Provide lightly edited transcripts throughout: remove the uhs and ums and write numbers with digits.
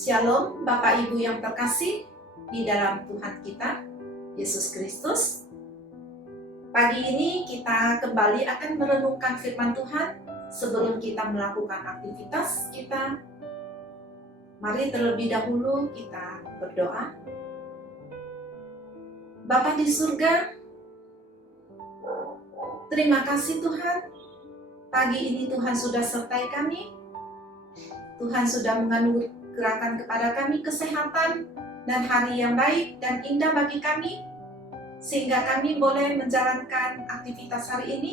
Shalom Bapak Ibu yang terkasih di dalam Tuhan kita, Yesus Kristus. Pagi ini kita kembali akan merenungkan firman Tuhan. Sebelum kita melakukan aktivitas kita, mari terlebih dahulu kita berdoa. Bapa di surga, terima kasih Tuhan. Pagi ini Tuhan sudah sertai kami. Tuhan sudah menganugerahkan kepada kami kesehatan dan hari yang baik dan indah bagi kami, sehingga kami boleh menjalankan aktivitas hari ini.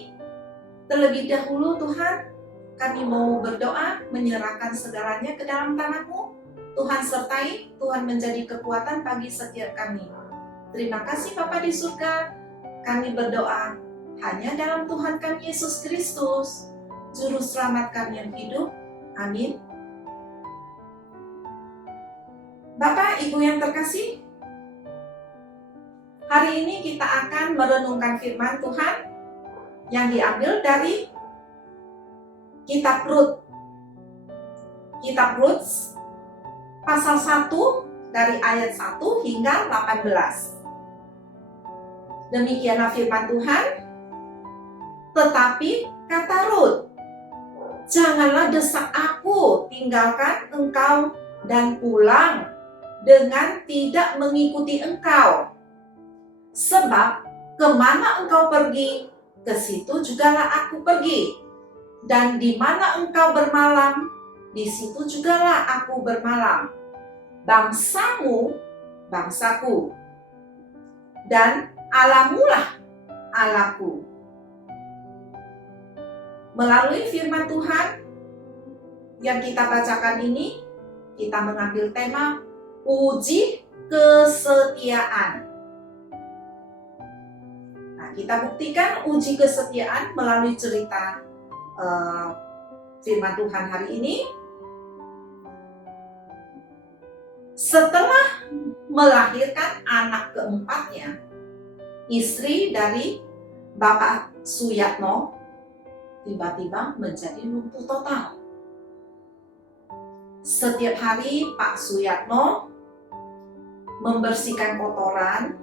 Terlebih dahulu Tuhan, kami mau berdoa, menyerahkan segalanya ke dalam tangan-Mu. Tuhan sertai, Tuhan menjadi kekuatan bagi setiap kami. Terima kasih Bapa di surga, kami berdoa hanya dalam Tuhan kami Yesus Kristus, Juru Selamat kami yang hidup. Amin. Bapak, Ibu yang terkasih, hari ini kita akan merenungkan firman Tuhan yang diambil dari Kitab Rut. Kitab Rut pasal 1 dari ayat 1 hingga 18. Demikianlah firman Tuhan. Tetapi kata Rut, janganlah desak aku tinggalkan engkau dan pulang dengan tidak mengikuti engkau. Sebab kemana engkau pergi, ke situ jugalah aku pergi. Dan di mana engkau bermalam, di situ jugalah aku bermalam. Bangsamu, bangsaku. Dan Allahmulah Allahku. Melalui firman Tuhan yang kita bacakan ini, kita mengambil tema uji kesetiaan. Nah, kita buktikan uji kesetiaan melalui cerita firman Tuhan hari ini. Setelah melahirkan anak keempatnya, istri dari Bapak Suyatno tiba-tiba menjadi lumpuh total. Setiap hari Pak Suyatno membersihkan kotoran,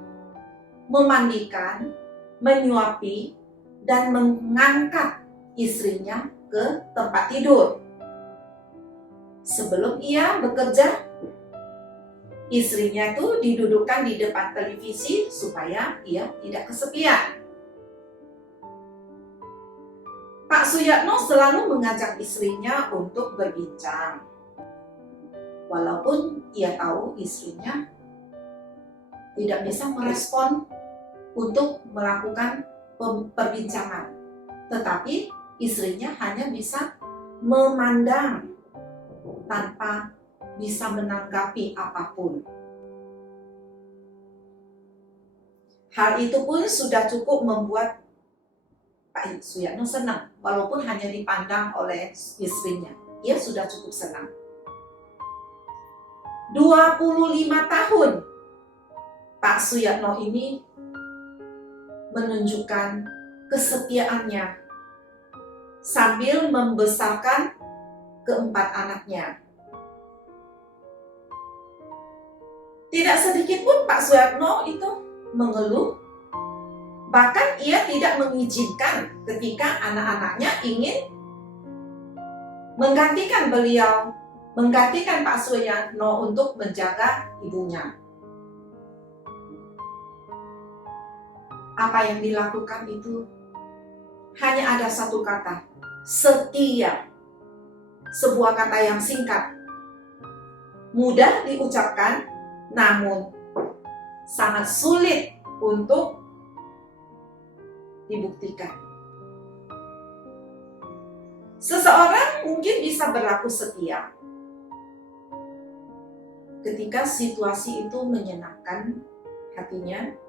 memandikan, menyuapi, dan mengangkat istrinya ke tempat tidur. Sebelum ia bekerja, istrinya itu didudukkan di depan televisi supaya ia tidak kesepian. Pak Suyatno selalu mengajak istrinya untuk berbincang. Walaupun ia tahu istrinya tidak bisa merespon untuk melakukan perbincangan. Tetapi istrinya hanya bisa memandang tanpa bisa menanggapi apapun. Hal itu pun sudah cukup membuat Pak Suyatno senang, walaupun hanya dipandang oleh istrinya. Ia sudah cukup senang. 25 tahun Pak Suyatno ini menunjukkan kesetiaannya sambil membesarkan keempat anaknya. Tidak sedikit pun Pak Suyatno itu mengeluh, bahkan ia tidak mengizinkan ketika anak-anaknya ingin menggantikan Pak Suyatno untuk menjaga ibunya. Apa yang dilakukan itu hanya ada satu kata, setia. Sebuah kata yang singkat, mudah diucapkan, namun sangat sulit untuk dibuktikan. Seseorang mungkin bisa berlaku setia ketika situasi itu menyenangkan hatinya.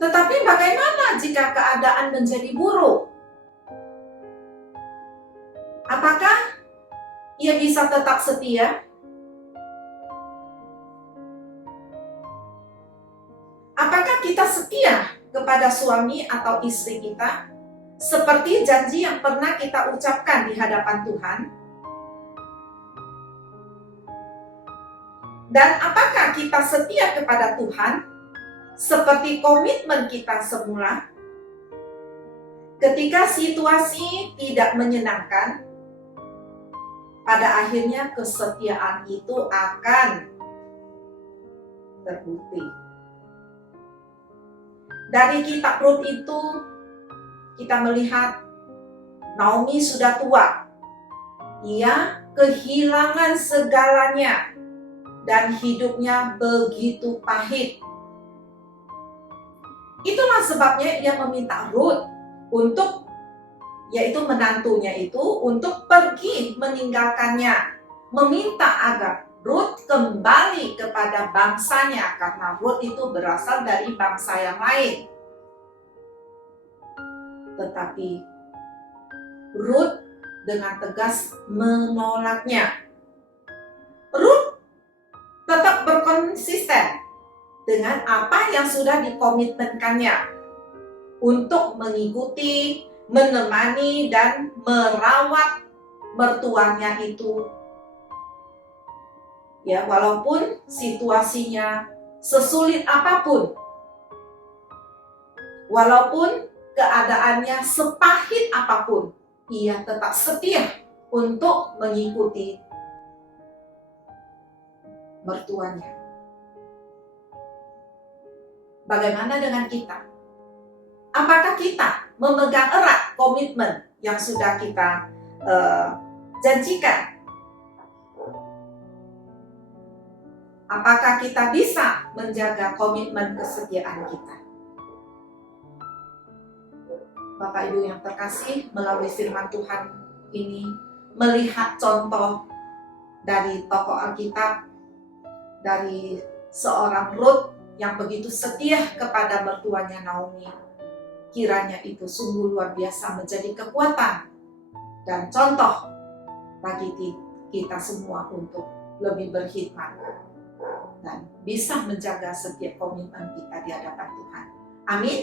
Tetapi bagaimana jika keadaan menjadi buruk? Apakah ia bisa tetap setia? Apakah kita setia kepada suami atau istri kita seperti janji yang pernah kita ucapkan di hadapan Tuhan? Dan apakah kita setia kepada Tuhan seperti komitmen kita semula? Ketika situasi tidak menyenangkan, pada akhirnya kesetiaan itu akan terbukti. Dari kitab Rut itu kita melihat Naomi sudah tua. Ia kehilangan segalanya dan hidupnya begitu pahit. Itulah sebabnya ia meminta Rut untuk, yaitu menantunya itu, untuk pergi meninggalkannya, meminta agar Rut kembali kepada bangsanya, karena Rut itu berasal dari bangsa yang lain. Tetapi Rut dengan tegas menolaknya. Rut tetap berkonsisten dengan apa yang sudah dikomitmenkannya untuk mengikuti, menemani, dan merawat mertuanya itu. Ya, walaupun situasinya sesulit apapun, walaupun keadaannya sepahit apapun, ia tetap setia untuk mengikuti mertuanya. Bagaimana dengan kita? Apakah kita memegang erat komitmen yang sudah kita janjikan? Apakah kita bisa menjaga komitmen kesetiaan kita? Bapak Ibu yang terkasih, melalui firman Tuhan ini melihat contoh dari tokoh Alkitab, dari seorang Rut yang begitu setia kepada mertuanya Naomi. Kiranya itu sungguh luar biasa menjadi kekuatan dan contoh bagi kita semua untuk lebih berkhidmat dan bisa menjaga setiap komitmen kita di hadapan Tuhan. Amin.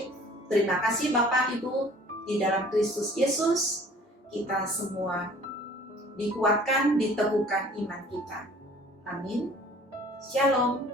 Terima kasih Bapak Ibu, di dalam Kristus Yesus kita semua dikuatkan, diteguhkan iman kita. Amin. Shalom.